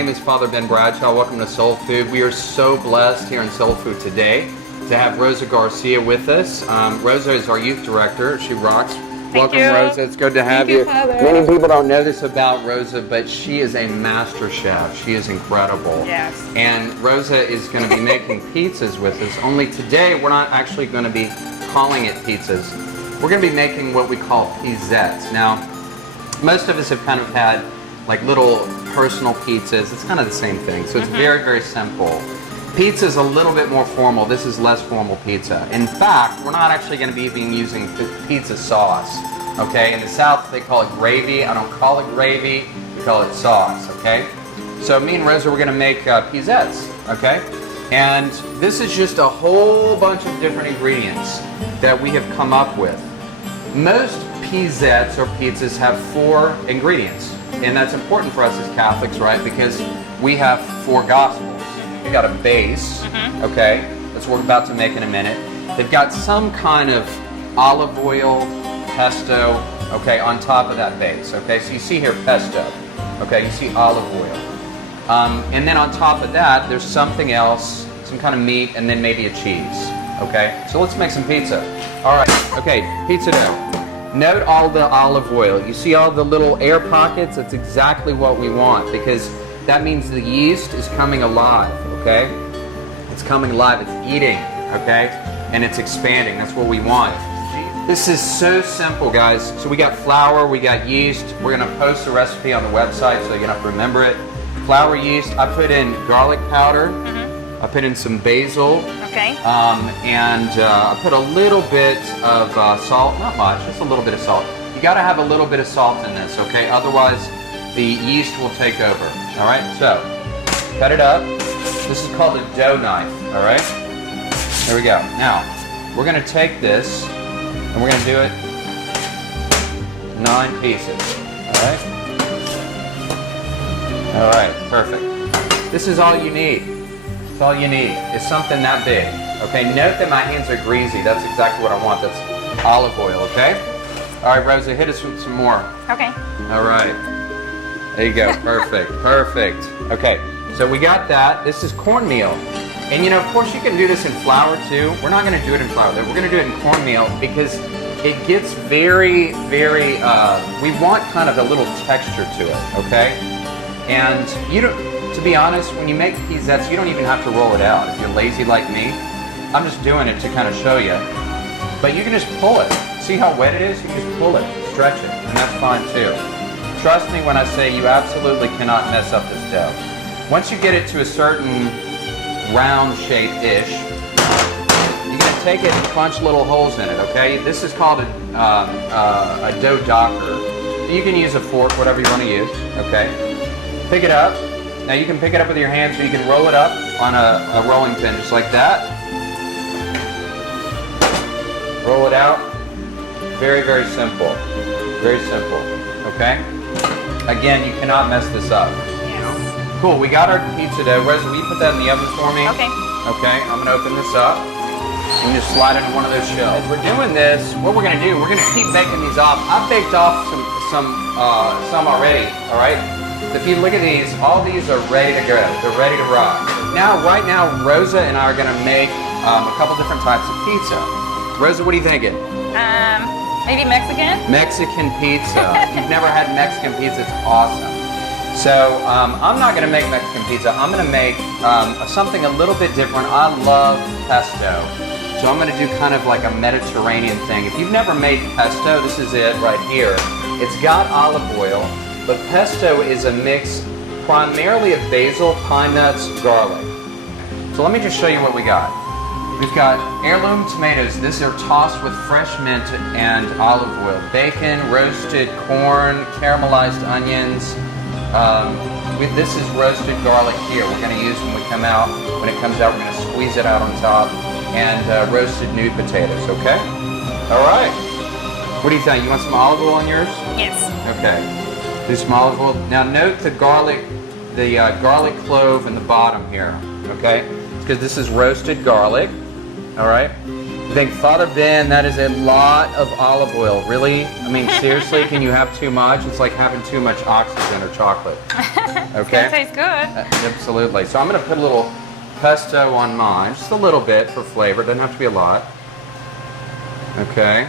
name is Father Ben Bradshaw. Welcome to Soul Food. We are so blessed here in Soul Food today to have Rosa Garcia with us. Rosa is our youth director. She rocks. Welcome, Rosa. It's good to have you. Many people don't know this about Rosa, but she is a master chef. She is incredible. Yes. And Rosa is going to be making pizzas with us. Only today, we're not actually going to be calling it pizzas. We're going to be making what we call pizzettes. Now, most of us have kind of had like little personal pizzas. It's kind of the same thing. So it's very, very simple. Pizza is a little bit more formal. This is less formal pizza. In fact, we're not actually going to be even using pizza sauce. Okay? In the South, they call it gravy. I don't call it gravy. We call it sauce. Okay? So me and Rosa, we're going to make pizzettes. Okay? And this is just a whole bunch of different ingredients that we have come up with. Most pizzettes or pizzas have 4 ingredients. And that's important for us as Catholics, right? Because we have 4 Gospels. We got a base, okay? That's what we're about to make in a minute. They've got some kind of olive oil, pesto, okay, on top of that base, okay? So you see here pesto, okay? You see olive oil. And then on top of that, there's something else, some kind of meat, and then maybe a cheese, okay? So let's make some pizza. All right, okay, pizza dough. Note all the olive oil. You see all the little air pockets? That's exactly what we want because that means the yeast is coming alive, okay? It's coming alive, it's eating, okay? And it's expanding, that's what we want. This is so simple, guys. So we got flour, we got yeast. We're gonna post the recipe on the website so you're gonna have to remember it. Flour, yeast, I put in garlic powder. I put in some basil. Okay. And I put a little bit of salt, not much, just a little bit of salt. You gotta have a little bit of salt in this, okay? Otherwise, the yeast will take over, all right? So, cut it up. This is called a dough knife, all right? There we go. Now, we're gonna take this, and we're gonna do it 9 pieces, all right? All right, perfect. This is all you need. That's all you need. It's something that big, okay? Note that my hands are greasy. That's exactly what I want. That's olive oil, okay? All right, Rosa, hit us with some more. Okay. All right. There you go. Perfect. Perfect. Okay. So we got that. This is cornmeal. And you know, of course you can do this in flour too. We're not going to do it in flour. We're going to do it in cornmeal because it gets very, very, we want kind of a little texture to it, okay? And you don't, to be honest, when you make pizzettes, you don't even have to roll it out. If you're lazy like me, I'm just doing it to kind of show you. But you can just pull it. See how wet it is? You can just pull it, stretch it, and that's fine too. Trust me when I say you absolutely cannot mess up this dough. Once you get it to a certain round shape-ish, you're going to take it and punch little holes in it, okay? This is called a dough docker. You can use a fork, whatever you want to use, okay? Pick it up. Now you can pick it up with your hands or you can roll it up on a rolling pin just like that. Roll it out. Very, very simple. Very simple. Okay? Again, you cannot mess this up. Yes. Cool, we got our pizza dough. Rosa, will you put that in the oven for me? Okay. Okay, I'm gonna open this up. And just slide it in one of those shells. As we're doing this, what we're gonna do, we're gonna keep baking these off. I've baked off some already, all right? If you look at these, all these are ready to go. They're ready to rock. Now, right now, Rosa and I are going to make a couple different types of pizza. Rosa, what are you thinking? Maybe Mexican? Mexican pizza. If you've never had Mexican pizza, it's awesome. So, I'm not going to make Mexican pizza. I'm going to make something a little bit different. I love pesto. So I'm going to do kind of like a Mediterranean thing. If you've never made pesto, this is it right here. It's got olive oil. But pesto is a mix primarily of basil, pine nuts, garlic. So let me just show you what we got. We've got heirloom tomatoes. These are tossed with fresh mint and olive oil. Bacon, roasted corn, caramelized onions. This is roasted garlic here. We're going to use when we come out. When it comes out, we're going to squeeze it out on top. And roasted new potatoes, okay? All right. What do you think? You want some olive oil on yours? Yes. Okay. Do some olive oil. Now note the garlic clove in the bottom here, okay? Because this is roasted garlic, all right? I think, Father Ben, that is a lot of olive oil. Really? I mean, seriously, can you have too much? It's like having too much oxygen or chocolate. Okay? It tastes good. Absolutely. So I'm going to put a little pesto on mine, just a little bit for flavor. It doesn't have to be a lot. Okay.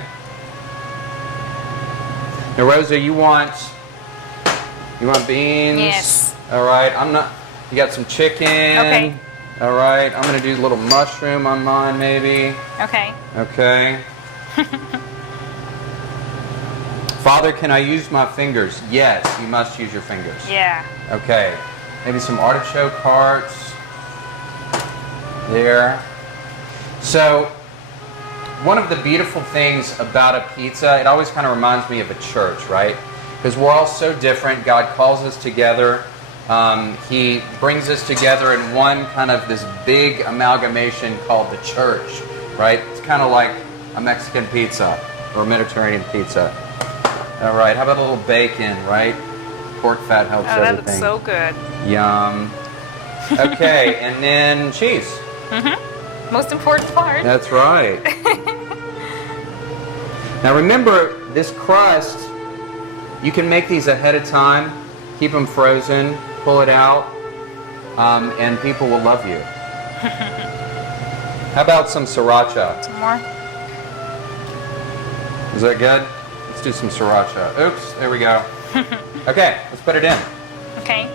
Now, Rosa, you want beans? Yes. All right. You got some chicken. Okay. All right. I'm going to do a little mushroom on mine, maybe. Okay. Okay. Father, can I use my fingers? Yes, you must use your fingers. Yeah. Okay. Maybe some artichoke hearts. There. So, one of the beautiful things about a pizza, it always kind of reminds me of a church, right? Because we're all so different. God calls us together. He brings us together in one kind of this big amalgamation called the church, right? It's kind of like a Mexican pizza or a Mediterranean pizza. All right, how about a little bacon, right? Pork fat helps That everything. looks so good. Yum. Okay, and then cheese. Most important part. That's right. Now remember, this crust, you can make these ahead of time, keep them frozen, pull it out, and people will love you. How about some sriracha? Some more? Is that good? Let's do some sriracha. Oops, there we go. Okay, let's put it in. Okay.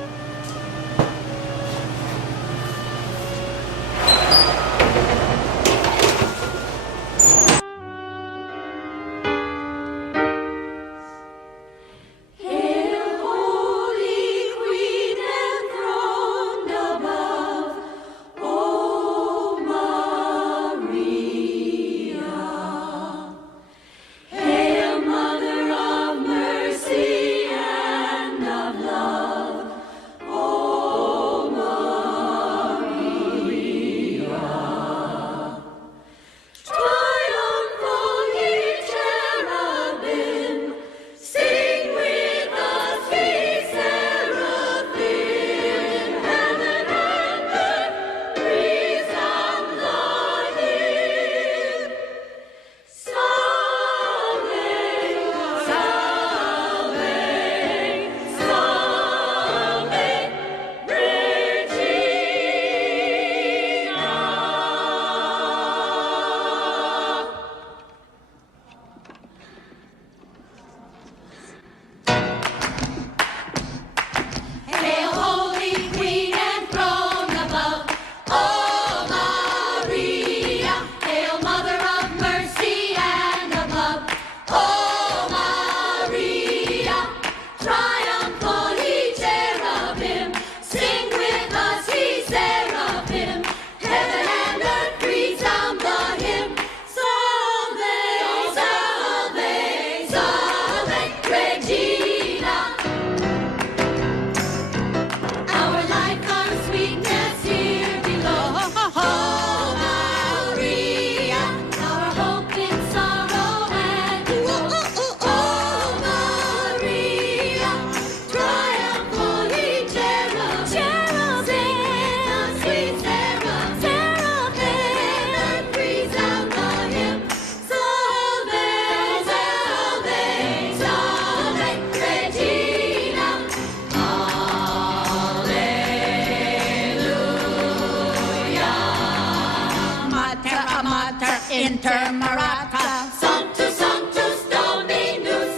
Inter Marata, Sanctus, Sanctus Dominus,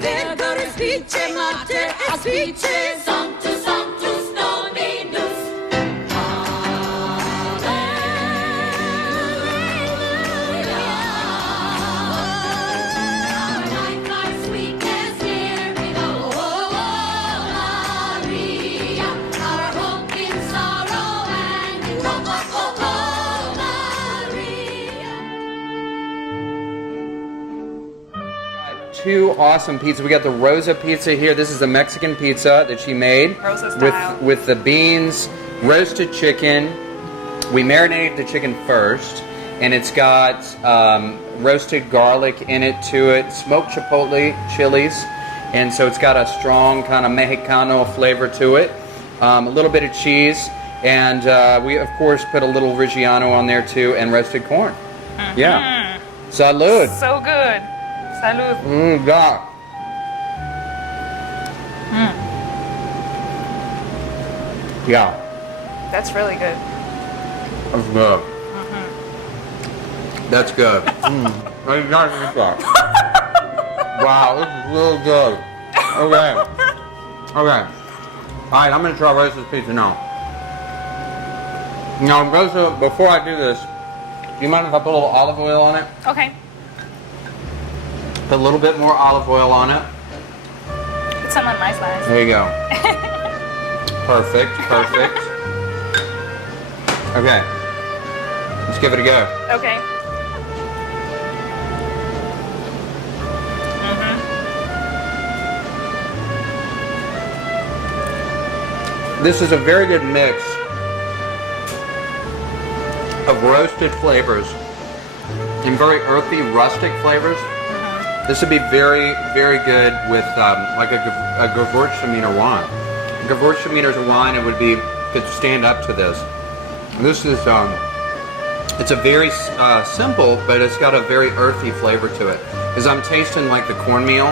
Vergor Spice Mater, Aspice, Sanctus, Sanctus Dominus. Hallelujah. Our life, our sweetness, here we go. Oh, Maria, our hope in sorrow and in woe. Two awesome pizzas. We got the Rosa pizza here. This is the Mexican pizza that she made Rosa style. with the beans, roasted chicken. We marinated the chicken first, and it's got roasted garlic in it to it, smoked chipotle chilies, and so it's got a strong kind of Mexicano flavor to it. A little bit of cheese, and we of course put a little Reggiano on there too, and roasted corn. Yeah. Salud. So good. Salud. God. Yeah, That's really good. that's good. That's good. I did not eat that. Wow, this is really good. Okay. Okay. Alright, I'm gonna try Rosa's pizza now. Now, Rosa, before I do this, do you mind if I put a little olive oil on it? Okay. Put a little bit more olive oil on it. Put some on my slice. There you go. Perfect, perfect. Okay. Let's give it a go. Okay. This is a very good mix of roasted flavors and very earthy, rustic flavors. This would be very, very good with like a Gewürztraminer wine. A Gewürztraminer is a wine and could stand up to this. This is it's a very simple, but it's got a very earthy flavor to it. Because I'm tasting like the cornmeal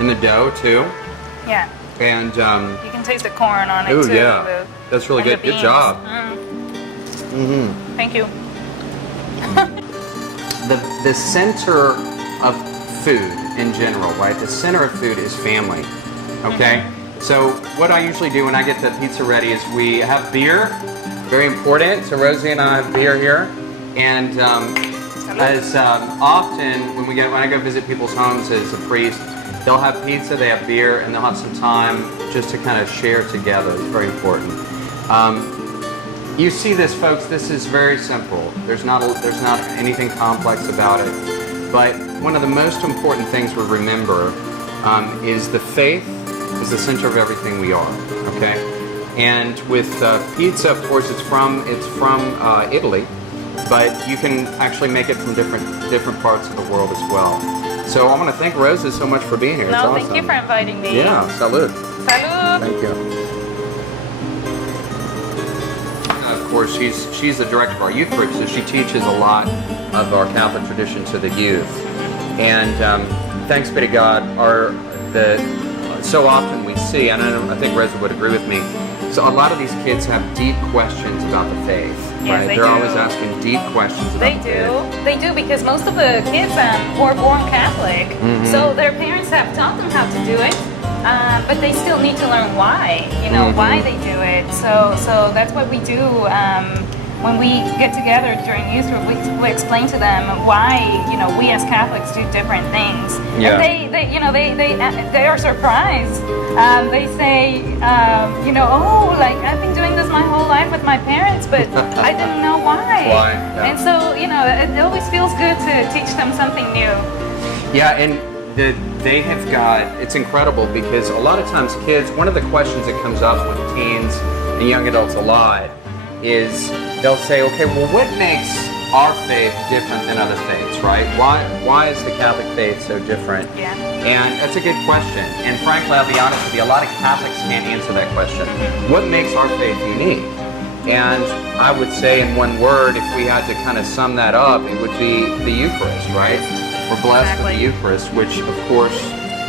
in the dough too, Yeah. and You can taste the corn on it oh too. yeah, that's really and the good. Good beans. job. Thank you. The center of food in general, right? The center of food is family. Okay? So what I usually do when I get the pizza ready is we have beer, very important. So Rosie and I have beer here, and as often when I go visit people's homes as a priest, they'll have pizza, they have beer, and they'll have some time just to kind of share together. It's very important. You see this, folks. This is very simple. There's not anything complex about it. But one of the most important things we remember is the faith is the center of everything we are. Okay, and with pizza, of course, it's from Italy, but you can actually make it from different parts of the world as well. So I want to thank Rosa so much for being here. It's No, awesome. thank you for inviting me. Yeah, salud. Salud. Thank you. Of course, she's the director of our youth group, so she teaches a lot of our Catholic tradition to the youth. And thanks be to God, so often we see, and I think Rosa would agree with me, so a lot of these kids have deep questions about the faith. Yes, right? they They're do. always asking deep questions about They the faith. do. They do because most of the kids were born Catholic, so their parents have taught them how to do it, but they still need to learn why. You know why they do it. So that's what we do. When we get together during youth group, we explain to them why we as Catholics do different things. Yeah. And they are surprised. They say, oh, like I've been doing this my whole life with my parents, but I didn't know why. Why, yeah. And so it always feels good to teach them something new. Yeah, and they have got, it's incredible because a lot of times kids, one of the questions that comes up with teens and young adults alike is they'll say, okay, well, what makes our faith different than other faiths, right? Why is the Catholic faith so different? Yeah. And that's a good question. And frankly, I'll be honest with you, a lot of Catholics can't answer that question. What makes our faith unique? And I would say in one word, if we had to kind of sum that up, it would be the Eucharist, right? We're blessed with the Eucharist, which, of course,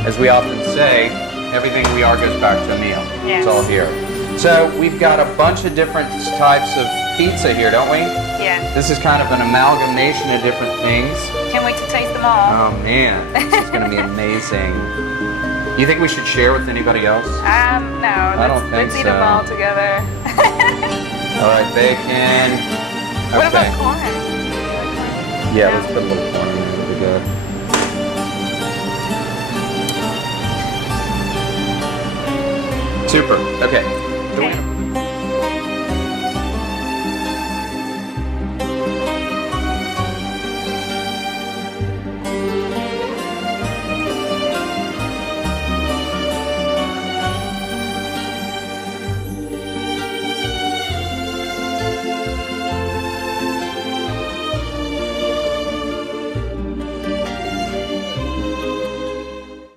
as we often say, everything we are goes back to a meal. Yes. It's all here. So we've got a bunch of different types of pizza here, don't we? Yeah. This is kind of an amalgamation of different things. Can't wait to taste them all. Oh man, this is going to be amazing. You think we should share with anybody else? No. don't think Let's eat them so. all together. All right, bacon. Okay. What about corn? Yeah, let's put a little corn in there. It'll be good. Super. Okay. So we're Okay. gonna